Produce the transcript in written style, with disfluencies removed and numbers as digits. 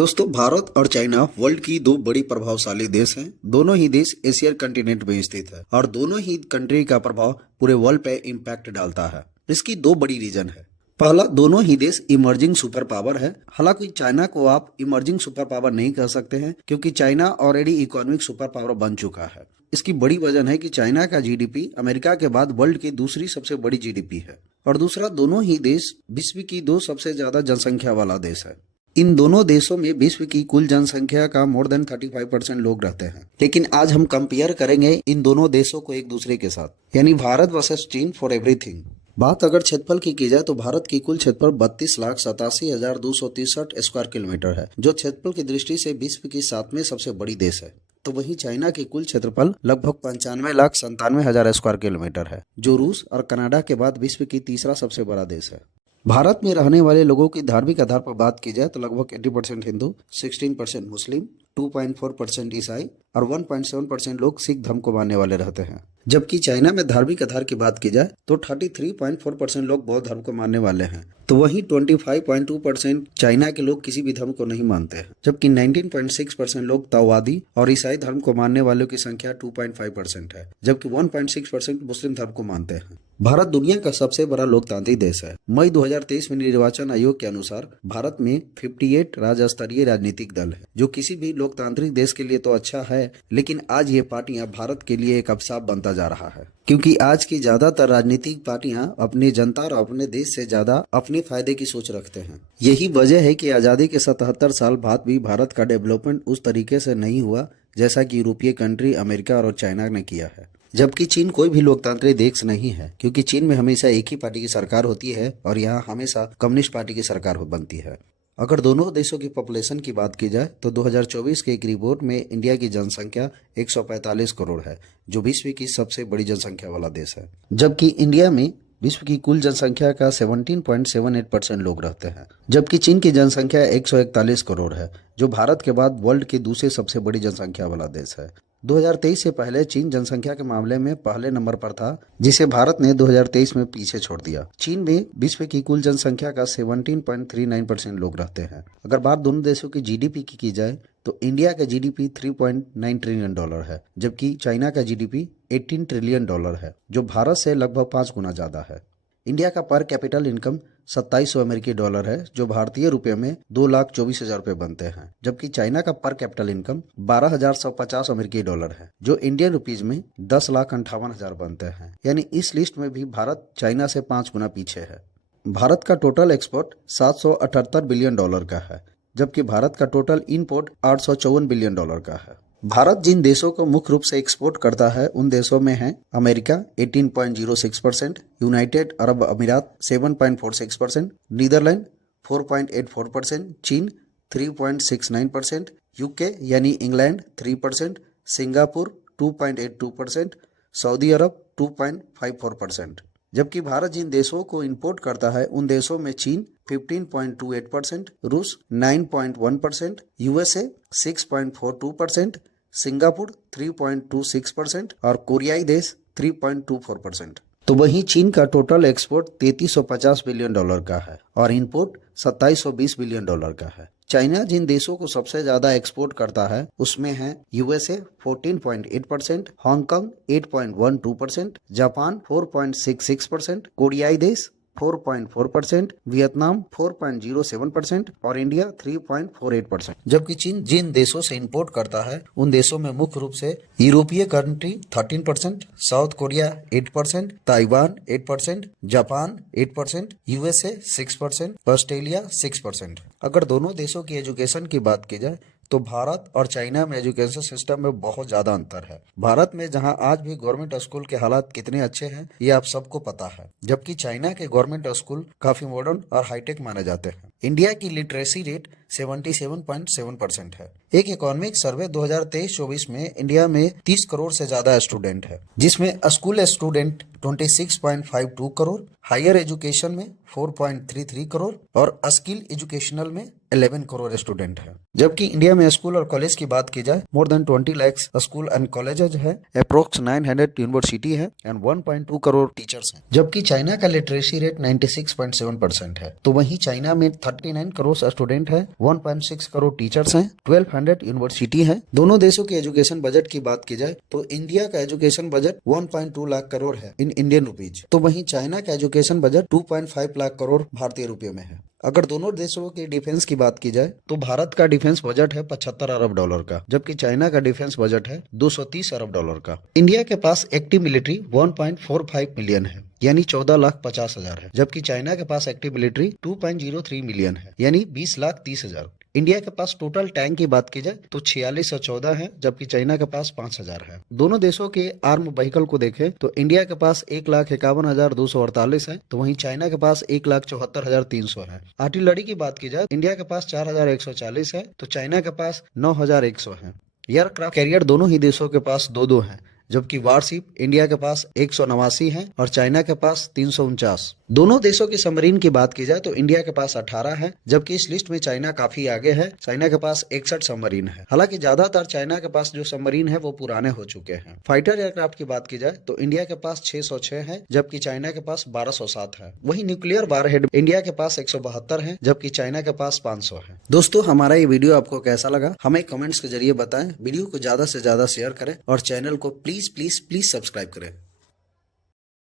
दोस्तों, भारत और China world की दो बड़ी प्रभावशाली देश हैं। दोनों ही देश एशियन कंटिनेंट में स्थित है और दोनों ही कंट्री का प्रभाव पूरे वर्ल्ड पे इम्पैक्ट डालता है। इसकी दो बड़ी रीजन है। पहला, दोनों ही देश इमर्जिंग सुपर पावर है। हालांकि चाइना को आप इमर्जिंग सुपर पावर नहीं कह सकते हैं, क्योंकि China already economic super power बन चुका है। इसकी बड़ी वजह है कि चाइना का जीडीपी अमेरिका के बाद वर्ल्ड की दूसरी सबसे बड़ी जीडीपी है। और दूसरा, दोनों ही देश विश्व की दो सबसे ज्यादा जनसंख्या वाला देश है। इन दोनों देशों में विश्व की कुल जनसंख्या का मोर देन 35% लोग रहते हैं। लेकिन आज हम कंपेयर करेंगे इन दोनों देशों को एक दूसरे के साथ, यानी भारत वर्सेस चीन फॉर एवरीथिंग। बात अगर क्षेत्रफल की जाए तो भारत की कुल क्षेत्रफल 32,87,263 स्क्वायर किलोमीटर है, जो क्षेत्रफल की दृष्टि से विश्व की 7वें सबसे बड़ी देश है। तो वहीं चाइना की कुल क्षेत्रफल लगभग 95,97,000 स्क्वायर किलोमीटर है, जो रूस और कनाडा के बाद विश्व की तीसरा सबसे बड़ा देश है। भारत में रहने वाले लोगों की धार्मिक आधार पर बात की जाए तो लगभग 80% हिंदू, 16% मुस्लिम, 2.4% ईसाई और 1.7% लोग सिख धर्म को मानने वाले रहते हैं। जबकि चाइना में धार्मिक आधार की बात की जाए तो 33.4% लोग बौद्ध धर्म को मानने वाले हैं। तो वहीं 25.2% चाइना के लोग किसी भी धर्म को नहीं मानते हैं। जबकि 19.6% लोग ताओवादी और ईसाई धर्म को मानने वालों की संख्या 2.5% है, जबकि 1.6% मुस्लिम धर्म को मानते हैं। भारत दुनिया का सबसे बड़ा लोकतांत्रिक देश है। मई 2023 में निर्वाचन आयोग के अनुसार भारत में 58 राज्य स्तरीय राजनीतिक दल है, जो किसी भी लोकतांत्रिक देश के लिए तो अच्छा है, लेकिन आज ये पार्टियां भारत के लिए एक अभिशाप बनता जा रहा है। क्योंकि आज की ज्यादातर राजनीतिक पार्टियां अपनी जनता और अपने देश से ज्यादा अपने फायदे की सोच रखते हैं। यही वजह है कि आजादी के 77 साल बाद भी भारत का डेवलपमेंट उस तरीके से नहीं हुआ जैसा कि यूरोपीय कंट्री, अमेरिका और चाइना ने किया है। जबकि चीन कोई भी लोकतांत्रिक देश नहीं है, क्योंकि चीन में हमेशा एक ही पार्टी की सरकार होती है और यहाँ हमेशा कम्युनिस्ट पार्टी की सरकार बनती है। अगर दोनों देशों की पॉपुलेशन की बात की जाए तो 2024 के एक रिपोर्ट में इंडिया की जनसंख्या 145 करोड़ है, जो विश्व की सबसे बड़ी जनसंख्या वाला देश है। जबकि इंडिया में विश्व की कुल जनसंख्या का 17.78% लोग रहते हैं। जबकि चीन की जनसंख्या 141 करोड़ है, जो भारत के बाद वर्ल्ड की दूसरी सबसे बड़ी जनसंख्या वाला देश है। 2023 से पहले चीन जनसंख्या के मामले में पहले नंबर पर था, जिसे भारत ने 2023 में पीछे छोड़ दिया। चीन में विश्व की कुल जनसंख्या का 17.39% लोग रहते हैं। अगर बात दोनों देशों की जीडीपी की जाए तो इंडिया का जीडीपी $3.9 ट्रिलियन है, जबकि चाइना का जीडीपी $18 ट्रिलियन है, जो भारत से लगभग 5 गुना ज्यादा है। इंडिया का पर कैपिटल इनकम $2700 है, जो भारतीय रुपए में 2,24,000 रुपए बनते हैं। जबकि चाइना का पर कैपिटल इनकम $12,150 है, जो इंडियन रुपीज में 10,58,000 बनते हैं। यानी इस लिस्ट में भी भारत चाइना से 5 गुना पीछे है। भारत का टोटल एक्सपोर्ट $778 बिलियन का है, जबकि भारत का टोटल इम्पोर्ट $854 बिलियन का है। भारत जिन देशों को मुख्य रूप से एक्सपोर्ट करता है उन देशों में है अमेरिका 18.06%, यूनाइटेड अरब अमीरात 7.46%, नीदरलैंड 4.84%, चीन 3.69%, यूके यानी इंग्लैंड 3%, सिंगापुर 2.82%, सऊदी अरब 2.54%। जबकि भारत जिन देशों को इंपोर्ट करता है उन देशों में चीन 15.28%, रूस 9.1%, यूएसए 6.42%, सिंगापुर 3.26% और कोरियाई देश 3.24%। तो वहीं चीन का टोटल एक्सपोर्ट $3350 बिलियन का है और इंपोर्ट $2720 बिलियन का है। चाइना जिन देशों को सबसे ज्यादा एक्सपोर्ट करता है उसमें है यूएसए 14.8%, हांगकांग 8.12%, जापान 4.66%, कोरियाई देश 4.4%, वियतनाम 4.07% और इंडिया 3.48%। जबकि चीन जिन देशों से इंपोर्ट करता है उन देशों में मुख्य रूप से यूरोपीय country 13%, south Korea 8%, Taiwan 8%, Japan 8%, USA 6%, Australia 6%। अगर दोनों देशों की एजुकेशन की बात की जाए तो भारत और चाइना में एजुकेशन सिस्टम में बहुत ज्यादा अंतर है। भारत में जहां आज भी गवर्नमेंट स्कूल के हालात कितने अच्छे हैं ये आप सबको पता है, जबकि चाइना के गवर्नमेंट स्कूल काफी मॉडर्न और हाईटेक माने जाते हैं। इंडिया की लिटरेसी रेट 77.7% है। एक इकोनॉमिक सर्वे 2023-24 में इंडिया में 30 करोड़ से ज्यादा स्टूडेंट है, जिसमें school student 26.52 crore, higher education में 4.33 करोड़ और स्किल एजुकेशनल में 11 करोड़ स्टूडेंट है। जबकि इंडिया में स्कूल और कॉलेज की बात की जाए, more than 20 lakh school and colleges है, अप्रोक्स 900 यूनिवर्सिटी है एंड 1.2 करोड़ टीचर्स हैं। जबकि चाइना का लिटरेसी रेट 96.7% है। तो वहीं चाइना में 39 करोड़ स्टूडेंट है, 1.6 करोड़ टीचर्स हैं, 1200 यूनिवर्सिटी है। दोनों देशों के एजुकेशन बजट की बात की जाए तो इंडिया का एजुकेशन बजट 1.2 लाख करोड़ है इन इंडियन रुपीज, तो वहीं चाइना का एजुकेशन बजट 2.5 लाख करोड़ भारतीय रुपयों में है। अगर दोनों देशों के डिफेंस की बात की जाए तो भारत का डिफेंस बजट है 75 अरब डॉलर का, जबकि चाइना का डिफेंस बजट है 230 अरब डॉलर का। इंडिया के पास एक्टिव मिलिट्री 1.45 मिलियन है, यानी 14,50,000 है, जबकि चाइना के पास एक्टिव मिलिट्री 2.03 मिलियन है, यानी 20,30,000। इंडिया के पास टोटल टैंक की बात की जाए तो 4614 है, जबकि चाइना के पास 5000 है। दोनों देशों के आर्म व्हीकल को देखें तो इंडिया के पास 1,51,248 है, तो वहीं चाइना के पास 1,74,300 है। आर्टिलरी की बात की जाए इंडिया के पास 4,140 है, तो चाइना के पास 9,100 है। एयरक्राफ्ट कैरियर दोनों ही देशों के पास दो है, जबकि वारशिप इंडिया के पास 189 है और चाइना के पास 349। दोनों देशों की सबमरीन की बात की जाए तो इंडिया के पास 18 है, जबकि इस लिस्ट में चाइना काफी आगे है। चाइना के पास 61 सबमरीन है। हालांकि ज्यादातर चाइना के पास जो सबमरीन है वो पुराने हो चुके हैं। फाइटर एयरक्राफ्ट की बात की जाए तो इंडिया के पास 606 है, जबकि चाइना के पास 1207 है। वहीं न्यूक्लियर वारहेड इंडिया के पास 172 है, जबकि चाइना के पास 500 है। दोस्तों, हमारा ये वीडियो आपको कैसा लगा हमें कमेंट्स के जरिए बताएं। वीडियो को ज्यादा से ज्यादा शेयर करें और चैनल को प्लीज सब्सक्राइब करें।